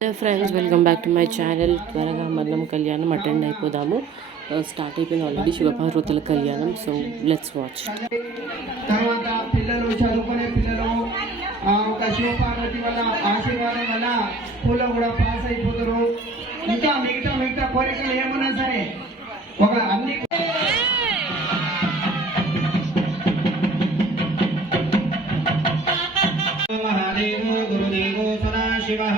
Hello friends, welcome back to my channel. త్వరగా మనం కళ్యాణం అటెండ్ అయిపోదాము. స్టార్ట్ అయిపోయింది ఆల్రెడీ శివపార్వతుల కళ్యాణం. So let's watch. తర్వాత పిల్లలు చదువుకునే పిల్లలు ఒక శివపార్వతి వల్ల ఆశీర్వాదం వల్ల స్కూల్లో కూడా పాస్ అయిపోతారు. ఇంకా మిగతా కోరికలు ఏమన్నా సరే ఒక అన్ని మహాదేవో గురుదేవో సదాశివః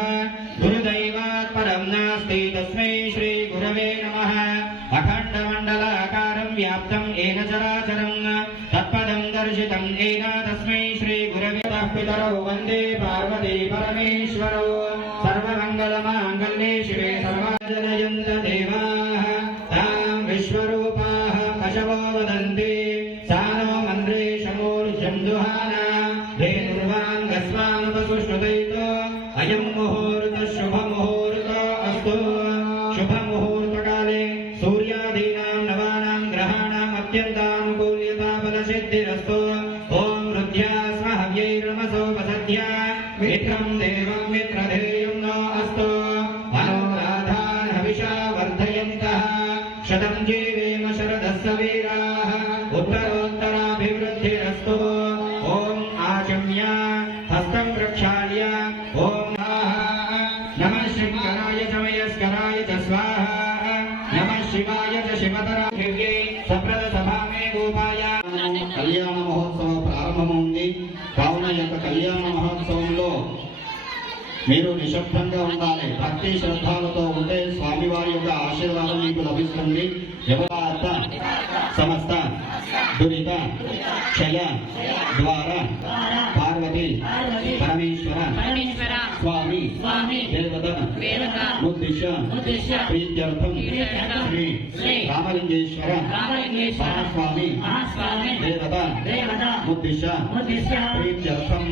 గురుదైవాత్ పరం నాస్తి తస్మై శ్రీ గురవే నమః. అఖండమండలాకారం వ్యాప్తం ఏన చరాచరం తత్పదం దర్శితం ఏన తస్మై శ్రీ గురవే నమః. పితరౌ వందే పార్వతీ పరమేశ్వరౌ సర్వమంగళమాంగళ్యే శివే సర్వజనయంత దేవాః తాం విశ్వరూపాః పశవో వదంతి సానో మంద్రేశమూర్జం దుహానా ధేనుర్వాంగస్వానుపసుష్ణుతైతో అయం ముహూర్త శుభ ముహూర్త అస్తు. శుభ ముహూర్తకాలే సూర్యాదీనాం నవానాం గ్రహాణాం అత్యంతానుకూల్యతా ఫలసిద్ధిరస్తు. ఓం హృద్యాస్మ హవ్యైర్నమసో వసద్యా మిత్రం దేవం మిత్రధేయం నో అస్తు. మనోరాధాన్ హవిషా వర్ధయంతః శతం జీవేమ శరదస్స వీరాః ఉత్తరోత్తరాభివృద్ధిరస్తు. ఓం ఆచమ్య హస్తం ప్రక్షాళ్య ఓం నమః శంకరాయ చ మయస్కరాయ చ స్వాహా నమః శివాయ చ శివతరాభిర్యై సప్రద సభామే గోపాయ. కళ్యాణ మహోత్సవం ప్రారంభమైంది కావున ఈ యొక్క కళ్యాణ మహోత్సవంలో మీరు నిశ్శబ్దంగా ఉండాలి. భక్తి శ్రద్ధలతో ఉంటే స్వామివారి యొక్క ఆశీర్వాదం మీకు లభిస్తుంది. ఎవరాత సమస్త దురిత క్షయ ద్వారా పార్వతి పరమేశ్వర స్వామి దేవత ఉద్దిశ్య ప్రీత్యర్థం శ్రీ రామలింగేశ్వర మహాస్వామి దేవత ఉద్దిశ్య ప్రీత్యర్థం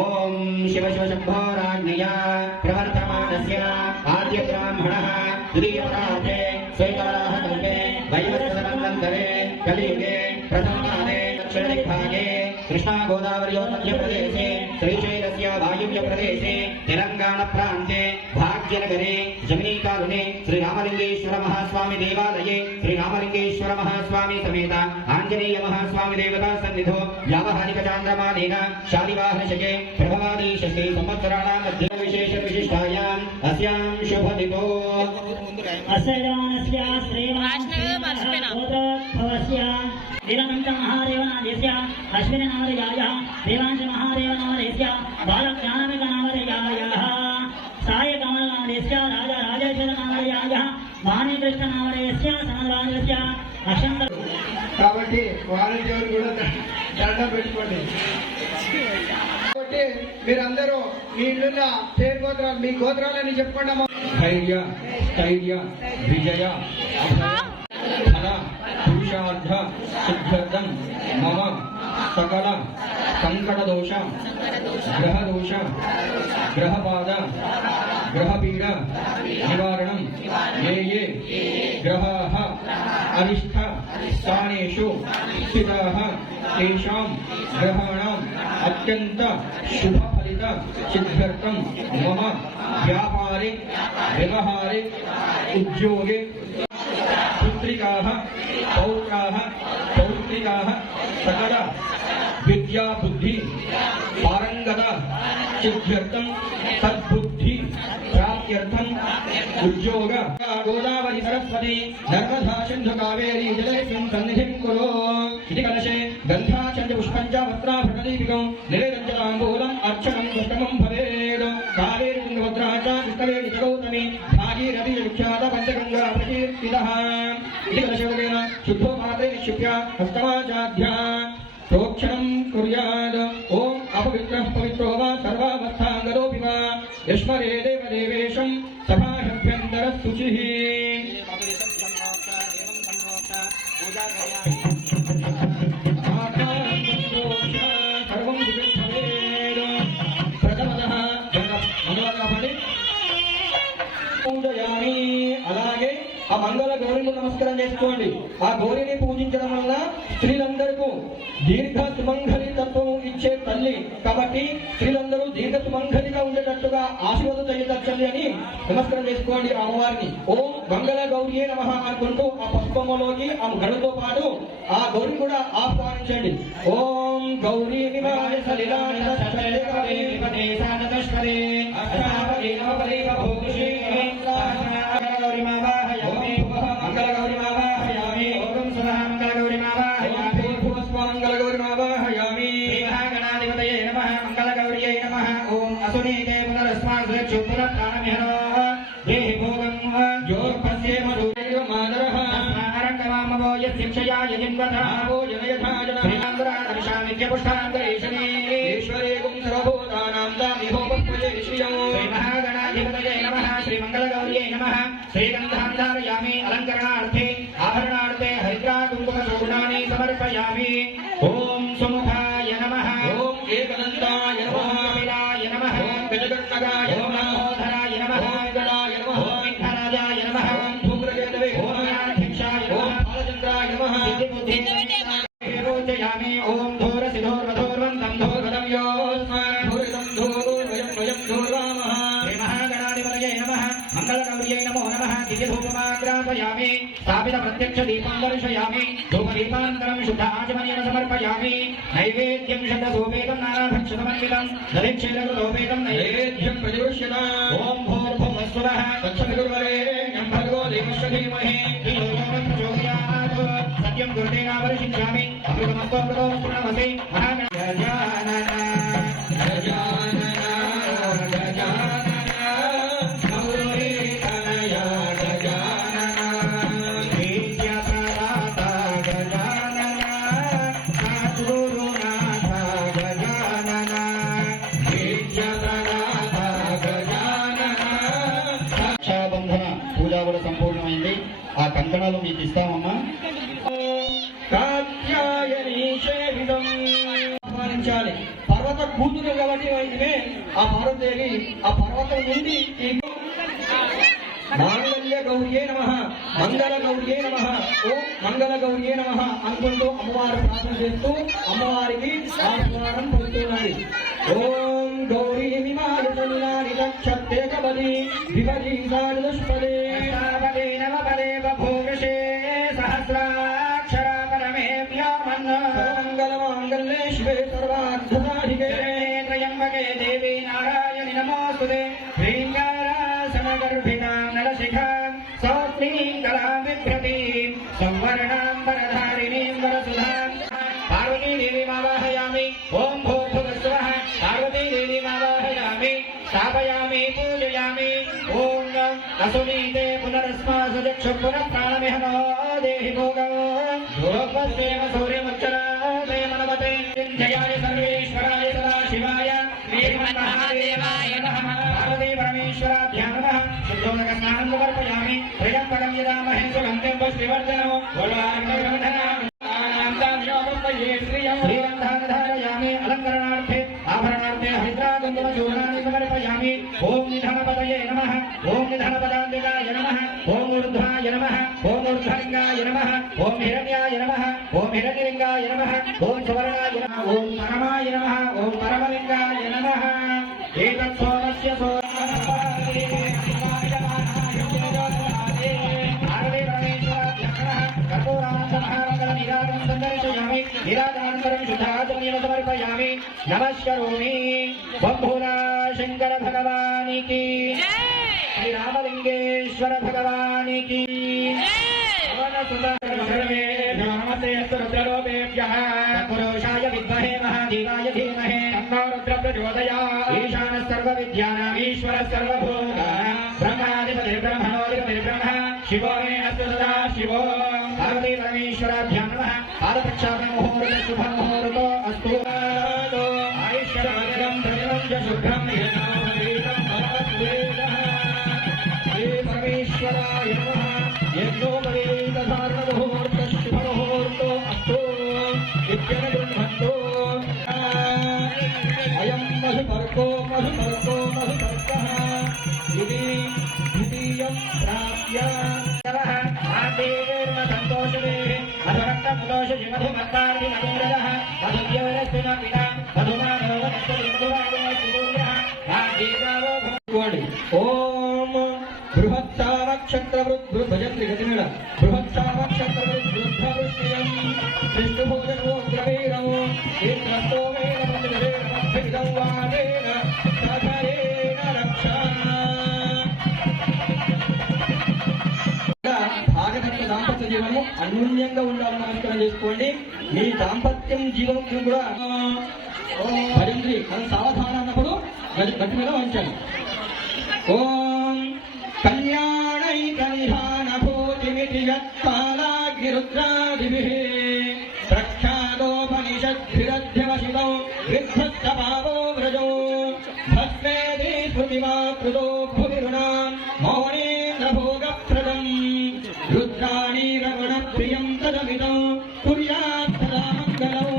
ఓం శివ శివ శంభో రాజ్ఞయా ప్రవర్తమానస్య ఆద్య బ్రాహ్మణః ద్వితీయపరార్థే శ్వేతారాహ కల్పే వైవస్వతమంతరే కలియుగే ప్రథమానే దక్షిణదిగ్भागे కృష్ణా గోదావరియో మధ్యప్రదేశే శ్రీశైలస్య వాయువ్య ప్రదేశే తెలంగాణ ప్రాంతే భాగ్యనగరే జమినీకారుణే శ్రీరామలింగేశ్వర మహాస్వామి దేవాలయే శ్రీరామలింగేశ్వర మహాస్వామి సమేత ఆంజనేయ మహాస్వామి దేవతా సన్నిధో వ్యావహారిక చాంద్రమానేన శాలివాహనశకే ప్రభవాది షష్ఠీ సంవత్సరాణాం మధ్య విశేష విశిష్టాయాం అస్యాం శుభదితో అస్యానస్య శ్రీవాష్ణవభవస్య దివంత మహాదేవనాదేశ్య అశ్విని నామధేయాయః దేవాంశ మహాదేవనామధేయస్య బాలజ్ఞానమిక నామధేయాయః సాయకమలనామధేయస్య రాజరాజేశ్వర నామధేయాయః వాణీకృష్ణ నామధేయస్య సనల్వాజస్య అక్షంత. కాబట్టి వాలంటీర్లు కూడా దండం పెట్టుకోండి. కాబట్టి మీరందరూ మీ ఇళ్ళ పేరు గోత్రాలు మీ గోత్రాలని చెప్పుకోండి. ధైర్య స్థైర్య విజయ ధన పురుషార్థ సిద్ధ్యర్థం మమ సకల సంకట దోష గ్రహ దోష గ్రహపాద గ్రహపీడ నివారణం ఏ ఏ గ్రహాః అరిష్ట స్థానేషు స్థితాః తేషాం గ్రహాణాం అత్యంత శుభ ఫలిత సిద్ధ్యర్థం మమ వ్యాపారే వ్యవహారే ఉద్యోగే పుత్రికాః పౌత్రాః పౌత్రికాః సకల విద్యా బుద్ధి పారంగత సిద్ధ్యర్థం సద్బుద్ధి ప్రాప్త్యర్థం ఉద్యోగ. గోదావరి సరస్వతి నర్మదా సింధు కావేరీ జలేస్మిన్ సన్నిధిం కురు. ఇది కలశే గంధాచంచ పుష్పంచ వస్త్రాభరణదీపికం నివేదంచతాంబూలం అర్చనం ఉత్తమం భవేద్. కావేరీ తుంగభద్రా చ కృష్ణవేణి చ గౌతమి భాగీరథి విఖ్యాత పంచగంగా ప్రకీర్తితః. ఇది కలశోగేన శుద్ధో పాత్రే నిక్షిప్య హస్తమాచాధ్యా ప్రోక్షణం కుర్యాద్. ఓం అపవిత్రః పవిత్రో వా సర్వావస్థాంగదోపి వా యస్మరే దేవదేవేశం సభాభ్యంతరః శుచిః. సర్వం భవేద్. ప్రథమతః పూజయామి. అలాగే ఆ మంగళ గౌరికి నమస్కారం చేసుకోండి. ఆ గౌరిని పూజించడం వల్ల స్త్రీలందరికీ దీర్ఘ సుమంగళి తత్వం ఇచ్చే తల్లి కాబట్టి స్త్రీలందరూ దీర్ఘ సుమంగళిగా ఉండేటట్టుగా ఆశీర్వాదం చేయదచ్చండి అని నమస్కారం చేసుకోండి అమ్మవారిని. ఓం మంగళ గౌరియే నమః అనుకుంటూ ఆ పుష్పములోకి ఆ గడుతో పాటు ఆ గౌరిని కూడా ఆహ్వానించండి. ఓం గౌరీ విమాయ సలిలాయ సచలికవే విపదే సాదతశ్వరే అష్టావే నవపదే భూషే గౌరీ మావాహయామి మంగళ గౌరీ మావాహయామి ఓం సదా మంగళ గౌరీ మావాహయామి మంగళ గౌరీ మావాహయామి మహాగణాధిపతయే నమః మంగళ గౌరియే నమః. ఓం అసునీతే పునరస్మాన్ సురక్షు పునఃప్రాణమిహనో దేహి భోగం యోగపస్యే మధురేవ మానరః అరంగమామవో యశిక్షయా యజిన్వధావో జనయథాజన శ్రీమాంధ్రాదర్శామిత్య పుష్టాంతరేషణే ఈశ్వరే గుం సర్వభూతానాం దామిహోపస్మయే శ్రియం శ్రీ మహాగణాధిపతయే నమః శ్రీ మంగళ గౌరియే నమః. శ్రీగంధాం ధారయామి అలంకరణార్థే ఆభరణార్థే హరిద్రా కుంకుమ చూర్ణాని సమర్పయామి. ఓం సుముఖాయ నమః ఓం ఏకదంతాయ నమః కపిలాయ నమః ఓం గజగణ్ణగాయ నమః ఓంధరాయ నమః గణాయ నమః ఓం విఘ్నరాజాయ నమః ఓం ధూమ్రకేతవే ఓం జ్ఞానభిక్షాయ ఓం బాలచంద్రాయ నమః సిద్ధిబుద్ధిరోచయామి. ఓం ధూరసిధోర్వధోర్వంతం ధోర్వదం యోస్మాన్ ధూరితం ధూర్వయం వయం ధూర్వామః. శ్రీ మహాగణాధిపతయే నమః మంగళ గౌర్యై నమో నమః. దివ్యధూపమాగ్రాపయామి స్థాపిత ప్రత్యక్ష దీపం దర్శయామి. ధూపదీపానంతరం శుద్ధ ఆచమనేన సమర్పయామి. నైవేద్యం శతధూపేతం నానాభక్షతమన్వితం దధిక్షేరకృతోపేతం నైవేద్యం ప్రతిపృష్యతాం. ఓం భూర్భువస్సువః తత్సవితుర్వరేణ్యం భర్గో దేవస్య ధీమహి ధియో యో న ప్రచోదయాత్. సత్యం దుర్దేనావర్షిష్యామి అమృతమస్త్వమృతో పూర్ణమసి. మహాగణాధిపతయే సంపూర్ణమైంది. ఆ కంకణాలు మీకు ఇస్తామమ్మా. ఆహ్వానించాలి. పర్వత కూతురు కాబట్టి అయితే ఆ పార్వతీదేవి ఆ పర్వతం నుండి మాంగళ్య గౌర్యే నమః మంగళ గౌర్యే నమః ఓం మంగళ గౌర్యే నమః అనుకుంటూ అమ్మవారు ప్రార్థన చేస్తూ అమ్మవారికి ఆహ్వానం పొందుతున్నది. ఓం గౌరీ విమాయుతనిలాని దక్షతే కబలి విపది సానుష్పదే పదే నవపదే బభూషే సహస్రాక్షర పరమే వ్యోమన్న మంగళ మాంగళ్యే శివే సర్వార్థసాధికే త్రయంబకే దేవి నారాయణి నమోస్తుతే. శ్రీంగారాసనగర్భితాం నరశిఖాం సౌత్రీం కలాం బిభ్రతీం సంవర్ణాం వరధారిణీం వరసుధాం పార్వతీదేవి మావాహయామి. ఓం భూర్భువస్సువః పార్వతీదేవి మావాహయామి స్థాపయామి పూజయామి. ఓం అసునీతే పునరస్మాసు చక్షు పునఃప్రాణమిహనో దేహి భోగం యోగస్యేవ సౌర్యముచ్చరాదే మనవతే జయాయ సర్వేశ్వరాయ సదాశివాయ శ్రీమన్మహాదేవాయ నమః. పార్వతీ పరమేశ్వరాభ్యాం నమః. శుద్ధోదక స్నానం సమర్పయామి. త్రయంబకం యదామహే సుగంధిం పుష్టివర్ధనం శ్రీగంధాధారయామి అలంకరణార్థే ఆభరణార్థే హరిద్రా కుంకుమ చూర్ణాని సమర్పయామి. ఓం నిధనపతయే నమః ఓం నిధనపదాంతికాయ నమః ఓం ఊర్ధ్వాయ నమః ఓం ఊర్ధ్వలింగాయ నమః ఓం హిరణ్యాయ నమః ఓం హిరణ్యలింగాయ నమః ఓం సువర్ణాయ నమః ఓం పరమాయ నమః ఓం పరమలింగాయ నమః. ఏతత్ సోమస్య సమర్పయామి. నమస్కరోమి. బంభురా శంకర భగవానికి శ్రీరామలింగేశ్వర భగవానికి పురుషాయ విద్మహే మహాదేవాయ ధీమహే తన్నో రుద్ర ప్రచోదయాత్. ఈశాన సర్వ విద్యానాం ఈశ్వర సర్వభూతానాం బ్రహ్మాధిపతిర్బ్రహ్మణోధిపతిర్బ్రహ్మ శివో మే అస్తు సదా శివో. పార్వతీ పరమేశ్వరాభ్యాం నమః. పాదప్రక్షాళన ముహూర్త శుభ ముహూర్తో అస్తు. ఆయుష్యరాజం ప్రజలం చ శుభ్రం శ్రీ పరమేశ్వరాయ నమః. యజ్ఞోపవేతధారణ ముహూర్త శుభ ముహూర్తో అస్తు. విద్యను గృహంతో అయం మధుపర్కో మధుపర్కో మధుపర్కః ఇది द्वितीयं प्राप्य संतोषदेः अधरक्तमुदोषि मधुमत्तार्ति मधुरदः मधुव्यवरस्थिन पिता ओम बृहत्सावक्षत्रवृद्ध भजन्ति गतिमेळ बृहत्सावक्षत्रवृद्धवृष्टियं विष्णुभोजनो ग्रवीरौ इंद्रस्तोमेन मंदिरेण मध्यविदं वादेन साधयेन रक्षा భాగధర్మ దాంపత్య జీవనము అన్యోన్యంగా ఉండాలని నమస్కారం చేసుకోండి. మీ దాంపత్యం జీవనం కూడా భజంత్రి మనం సావధానం అన్నప్పుడు గట్టి మీద వంచాలి. ఓం కళ్యాణైకనిధానభూతిమితి యత్పాలాగ్నిరుద్రాదిభిః ప్రఖ్యాతోపనిషద్భిరధ్యవసితో విధ్వస్తభావో వ్రజో భస్మేది స్మృతిమాకృతో భువిరుణాం మౌనేంద్రభోగప్రదం రుద్రాణి రమణప్రియం తదమిదం కుర్యాత్ సదా మంగళం.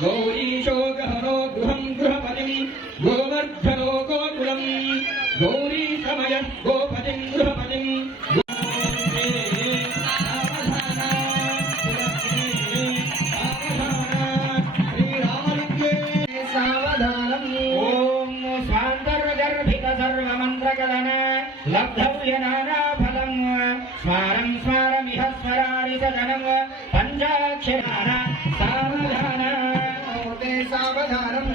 गौरीशोकहरो गृहं गृहपतिं गोवर्धनो गोकुलं गौरी समय गोपतिं गृहपतिं सावधानम् ओम स्वान्तर्गर्भित सर्वमन्त्रकलन लब्धव्यनानाफलं स्मारं स्मारमिह स्मरारि सदनं पञ्चाक्षराः सावधान सावधानम्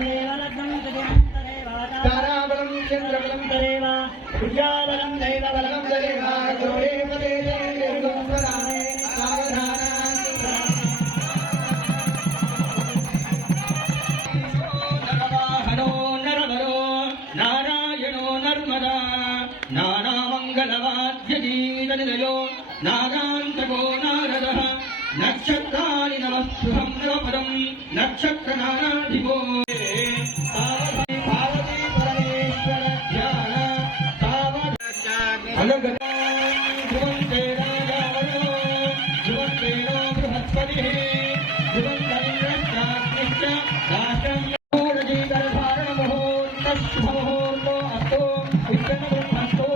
ताराबलं चन्द्रबलं तदेव विद्याबलं दैवबलं तदेव गौरे पदे जयं स्वरामे सावधान नरवाहनो नरवरो नारायणो नर्मदा नानामङ्गलवाद्यगीतनिलयो नागान्तको नारदः नक्षत्राणि नमस्पृहं नवपदं नक्षत्रनानाधिपो पार्वती परमेश्वर ध्यान ध्रुवन्ते राजावयो ध्रुवन्तेनो बृहस्पतिः ध्रुवन्तरिन्द्रश्चाग्निश्च राष्ट्रं शुभमुहूर्तो अस्तु विष्णुब्रह्मस्तो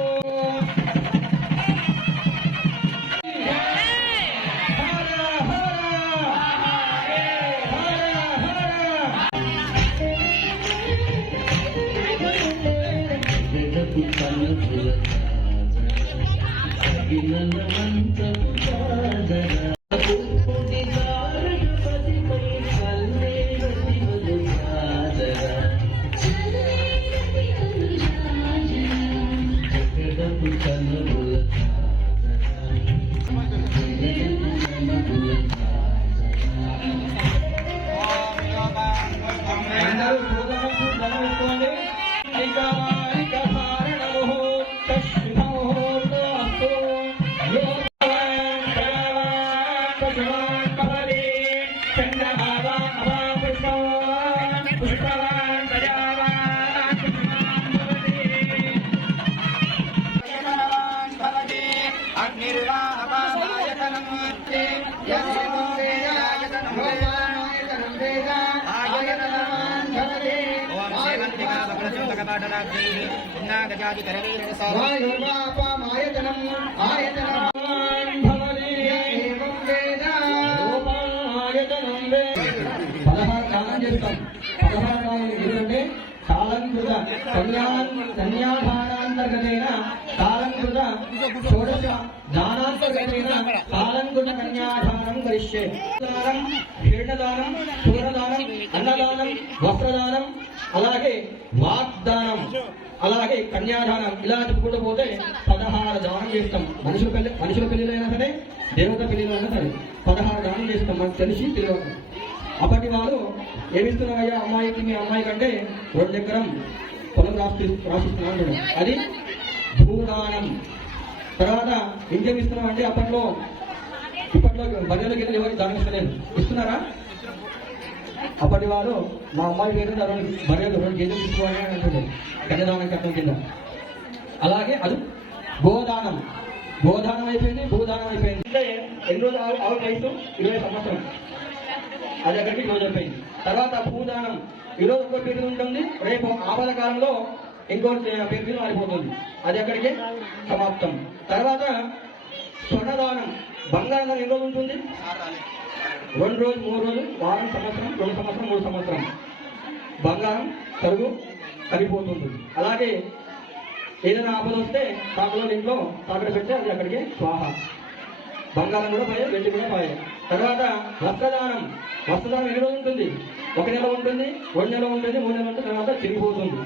కన్యాధానాంతర్గతేన కాలంకృత షోడశ దానాంతర్గతేన కాలంకృత కన్యాధానం కరిష్యే. దానం, హిరణదానం, సూర్యదానం, అన్నదానం, వస్త్రదానం, అలాగే వాగ్దానం, అలాగే కన్యాదానం ఇలా చెప్పుకుంటూ పోతే 16 దానం చేస్తాం. మనుషుల పెళ్లిలైనా సరే దేవత పెళ్లిలైనా సరే 16 దానం చేస్తాం. మనకు తెలిసి తెలియదు. అప్పటి వాళ్ళు ఏమిస్తున్నామయ్యా అమ్మాయికి, మీ అమ్మాయి కంటే 2 ఎకరం పొలం రాసిస్తున్నాడు, అది భూదానం. తర్వాత ఇంకేమిస్తున్నాం అంటే ఇప్పట్లో బర్రెల గిన్నెలు ఎవరికి దానం ఇస్తలేదు, ఇస్తున్నారా? అప్పటి వారు మా అమ్మాయి పేరు బర్రెలు 2 గేదెలు తీసుకోవాలి అని అంటున్నారు కన్యాదానం కట్టం కింద. అలాగే అది గోదానం. గోదానం అయిపోయింది, భూదానం అయిపోయింది. అంటే ఎన్ని రోజులు ఆవు వయసు 20 సంవత్సరం. అది అక్కడికి క్లోజ్ అయిపోయింది. తర్వాత భూదానం, ఈరోజు ఒక్కో పేరు ఉంటుంది, రేపు ఆపద కాలంలో ఇంకో పేరు మీద మారిపోతుంది, అది అక్కడికి సమాప్తం. తర్వాత స్వర్ణదానం, బంగారం ఎన్ని రోజులు ఉంటుంది? 2 రోజులు, 3 రోజులు, వారం, సంవత్సరం, 2 సంవత్సరం, 3 సంవత్సరం బంగారం కరుగు కరిగిపోతుంది. అలాగే ఏదైనా ఆపద వస్తే కాకుల ఇంట్లో తాకడ పెడితే అది అక్కడికి స్వాహ. బంగారం కూడా పోయే, వెండి కూడా పోయే. తర్వాత వస్త్రదానం, వస్త్రదానం ఎన్ని రోజులు ఉంటుంది? 1 నెల ఉంటుంది, 2 నెలలు ఉంటుంది, 3 నెలలు ఉంటుంది, తర్వాత చిరిగిపోతుంది,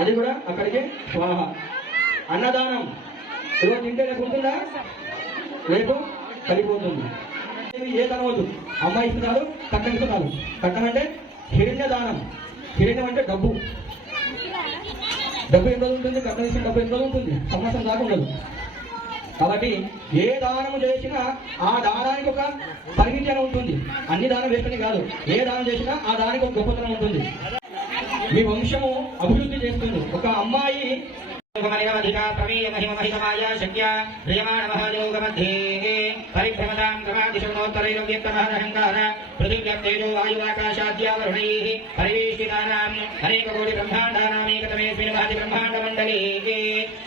అది కూడా అక్కడికి స్వాహ. అన్నదానం, ఈరోజు తింటే రేపు ఉంటుందా? రేపు కలిగిపోతుంది. ఏ తనవద్దు, అమ్మాయి ఇస్తున్నారు, కట్టం ఇస్తున్నారు. కట్టం అంటే హిరణ్య దానం, హిరణ్యం అంటే డబ్బు. డబ్బు ఎన్ని రోజులు ఉంటుంది? కట్టం ఇచ్చిన డబ్బు ఎన్ని రోజులు ఉంటుంది? సంవత్సరం దాకా ఉండదు. కాబట్టి ఏ దానము చేసినా ఆ దానానికి ఒక పరిమితి అని ఉంటుంది. అన్ని దానం వేసుకుని కాదు, ఏ దానం చేసినా ఆ దానికి ఒక గొప్పతనం ఉంటుంది. మీ వంశము అభివృద్ధి చేస్తుంది. ఒక అమ్మాయి పరిభ్రమతాం గమాదిశమనోత్తరైరవ్యక్తమహదహంకార పృథివ్యప్తేజో వాయువాకాశాద్యావరుణైః పరివేష్టితానాం అనేకకోటి బ్రహ్మాండానామేకతమేస్మిన్ మహతి బ్రహ్మాండమండలే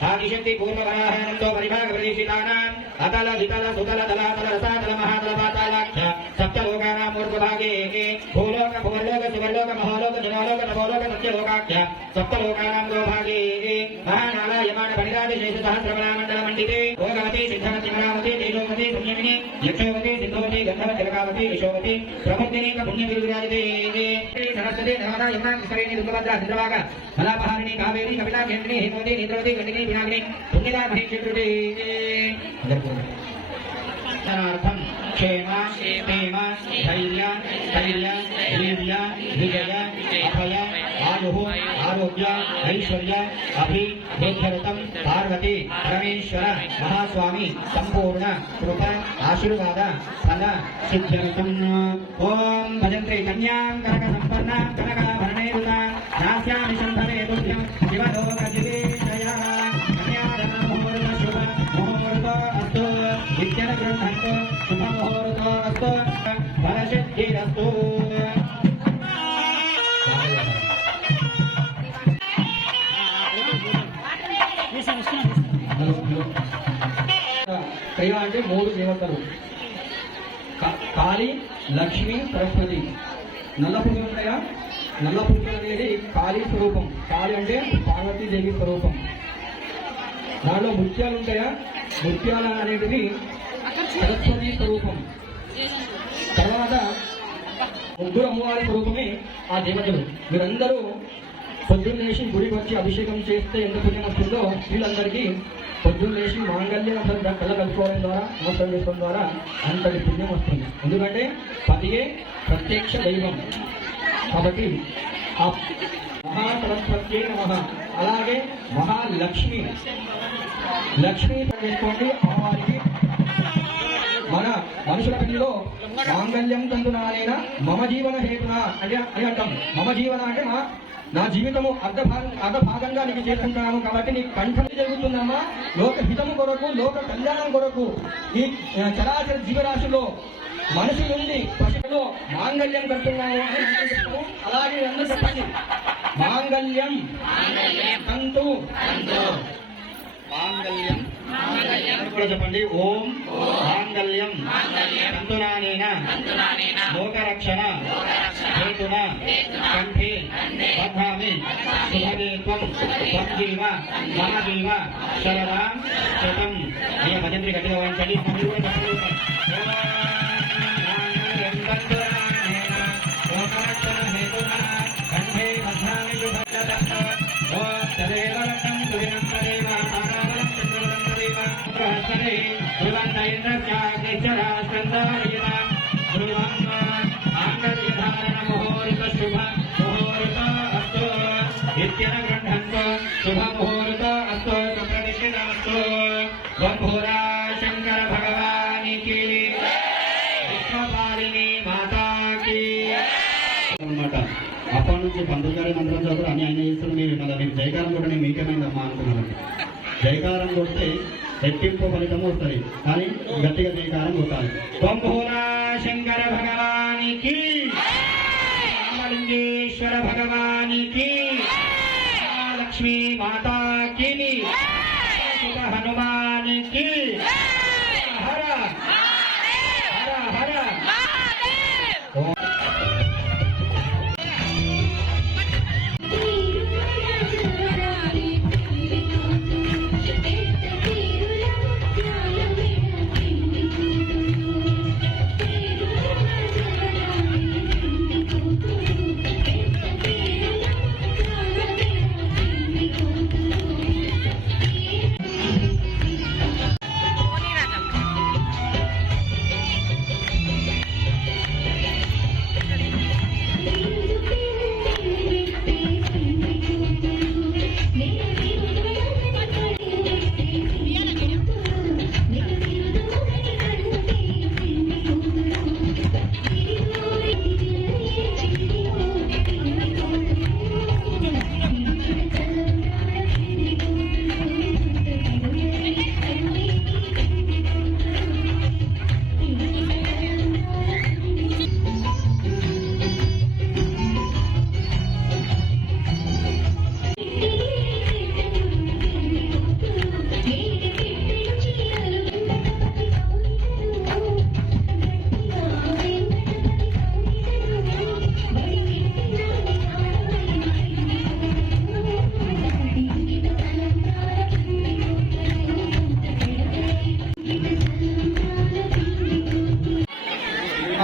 ఆదిశక్తి పూర్వవరాహానందో పరిభాగ ప్రతిష్ఠితానాం అతల వితల సుతల తలాతల రసాతల మహాతల పాతాళాఖ్య సప్తలోకానాం ఊర్ధ్వభాగే భూలోక భూర్లోక సువర్లోక మహాలోక జనలోక నవలోక సత్యలోకాఖ్య సప్తలోకానాం గోభాగే మహానాలాయమాన పరిరాజ శేష సహస్రమలామండల మండితే భోగవతి సిద్ధవతి మరావతి తేజోవతి పుణ్యమిని యక్షోవతి సిద్ధవతి గంధవతి రకావతి యశోవతి ప్రముక్తిని పుణ్య విరాజితే సరస్వతి నర్మదా యమునా కృష్ణవేణి తుంగభద్ర చంద్రవాగ ఫలాపహారిణి కావేరి కపిలా కేంద్రిణి హేమవతి నేత్రవతి గండిని పినాకిని పుణ్యదా మహేక్షుతే దర్శనార్థం క్షేమ ప్రేమ ధైర్య స్థైర్య వీర్య విజయ అభయ ఆయు ఆరోగ్య ఐశ్వర్య అభి బుద్ధిరతం పార్వతి పరమేశ్వర మహాస్వామి సంపూర్ణ కృప ఆశీర్వాద ఫల సిద్ధ్యర్థం. ఓం భజంత్రి కన్యాం కనక సంపన్న కనకాభరణేరుత నాస్యామి సంభవే తుభ్యం శివలోక జివేశయ కన్యాదాన ముహూర్త శుభ ముహూర్త అస్తు విద్యన గృహంతు శుభ ముహూర్త అస్తు ఫలసిద్ధిరస్తు. క్రియ అంటే 3 దేవతలు, కాళీ, లక్ష్మి, సరస్వతి. నల్ల పురుగులు ఉంటాయా? నల్ల పురుగులు అనేది కాళీ స్వరూపం. కాళీ అంటే పార్వతీదేవి స్వరూపం. దానిలో ముత్యాలు ఉంటాయా? ముత్యాలు అనేటివి సరస్వతి స్వరూపం. తర్వాత 3 అమ్మవారి స్వరూపమే ఆ దేవతలు. మీరందరూ పొద్దున్న లేచి గుడికి వచ్చి అభిషేకం చేస్తే ఎంత పుణ్యం వస్తుందో స్త్రీలందరికీ పొద్దున్న లేచి మాంగళ్యం కళ్ళ కలుపుకోవడం ద్వారా, నమస్కారం చేసుకోవడం ద్వారా అంతటి పుణ్యం వస్తుంది. ఎందుకంటే పతియే ప్రత్యక్ష దైవం. కాబట్టి ఆ మహాసరస్వతి నమః. అలాగే మహాలక్ష్మి, లక్ష్మీ చేసుకోండి. అమ్మవారికి మన మనుషుల పెళ్లిలో మాంగళ్యం తంతునాలైన మమ జీవన హేతున అని అంటాం. మమ జీవన అంటే నా జీవితము అర్ధ భాగంగా నీకు చేసుకుంటున్నాను కాబట్టి నీకు కంఠం జరుగుతుందమ్మా. లోక హితము కొరకు, లోక కళ్యాణం కొరకు ఈ చరాచర జీవరాశిలో మనిషి నుండి పశువులో మాంగళ్యం కడుతున్నాము అని చెప్తాము. అలాగే అందరూ చెప్పండి, మాంగళ్యం తంతు మాంగళ్యం కూడా చెప్పండి. ఓం మాంగళ్యం తంతునానేన లోకరక్షణ హేతున కంఠే బధ్నామి శుభగే త్వం త్వజ్జీవ మమ జీవ శరదాం శతం. అయ్యా భజంత్రి గట్టిగా వాయించండి. లోకరక్షణ హేతున కంఠే బధ్నామి శుభగే శుభ ముహూర్త అస్తు సుప్రతిష్ఠితమస్తు. బంభూరా శంకర భగవానికి విశ్వపాలిని మాతాకి అన్నమాట. అప్పటి నుంచి పంతులు మంత్రం చదువు అని ఆయన చేస్తున్న మీరు మళ్ళీ మీకు జయకారం కూడా నేను మీకేమైందమ్మా అనుకున్నాను. జయకారం కొడితే రెట్టింపు ఫలితం వస్తుంది, కానీ గట్టిగా జయకారం కొట్టాలి. బంభూరా శంకర భగవానికి वेंकटेश्वर भगवान की, लक्ष्मी माता की, हनुमान की। हर हर हर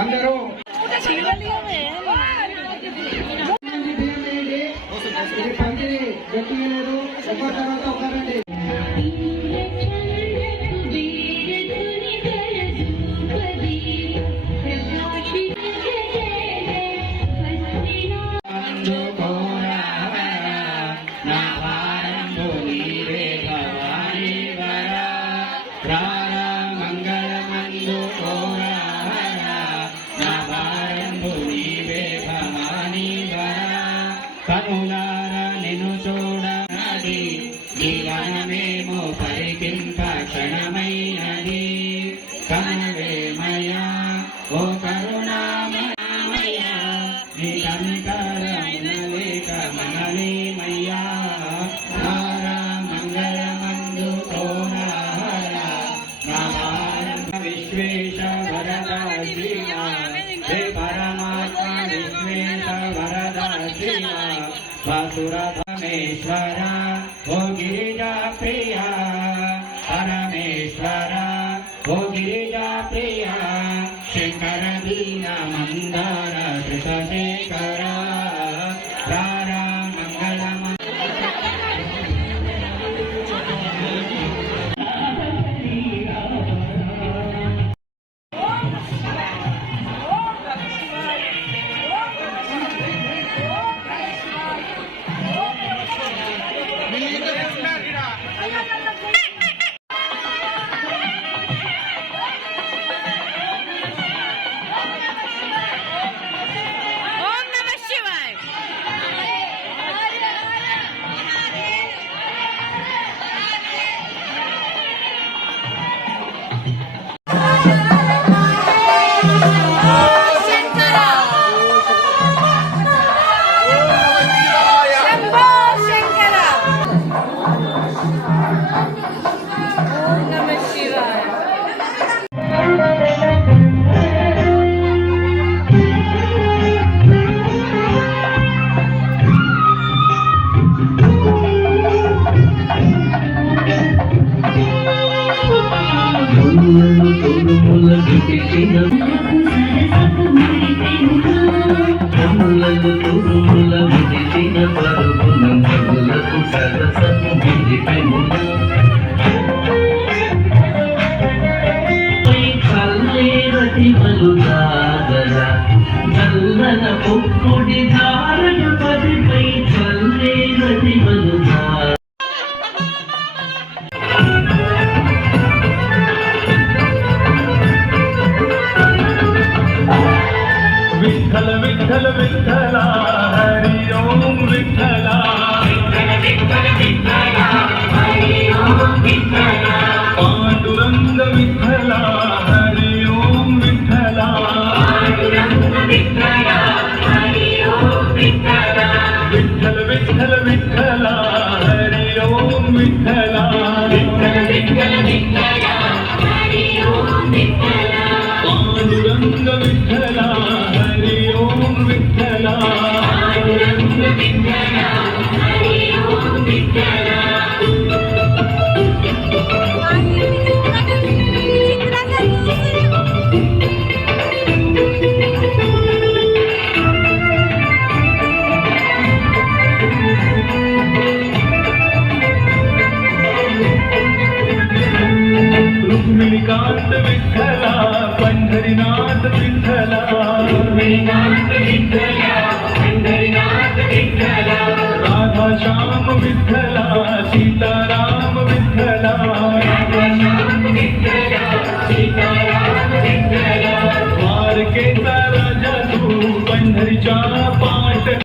అందరూ ఇది పందిరి గట్టిలేదు ఒక తర్వాత ఒకరండి. కనులార నిన్ను చూడనది జీవనమేమో పరికింప క్షణమైనది కనవేమయ్యా ఓ కరుణామయ్యా నీ కనికరమునలేక మనలేమయ్యా నారా మంగళమందు తోరహర నారాయణ విశ్వేశ వరద శ్రీమా హే పరమాత్మ విశ్వేశ వరద శ్రీమా వాసురధమేశ్వర ఓ గిరిజా ప్రియ పరమేశ్వర ఓ గిరిజా ప్రియ శంకర దీన మందార కృతశేఖర రారా మంగళమ विठ्ठल विठ्ठल विठ्ठला हरि ओम विठ्ठला पांडुरंग विठ्ठला हरि ओम विठ्ठला राधा श्याम विठ्ठला सीताराम विठ्ठला द्वारकेचा राजा तू पंढरीच्या पाठ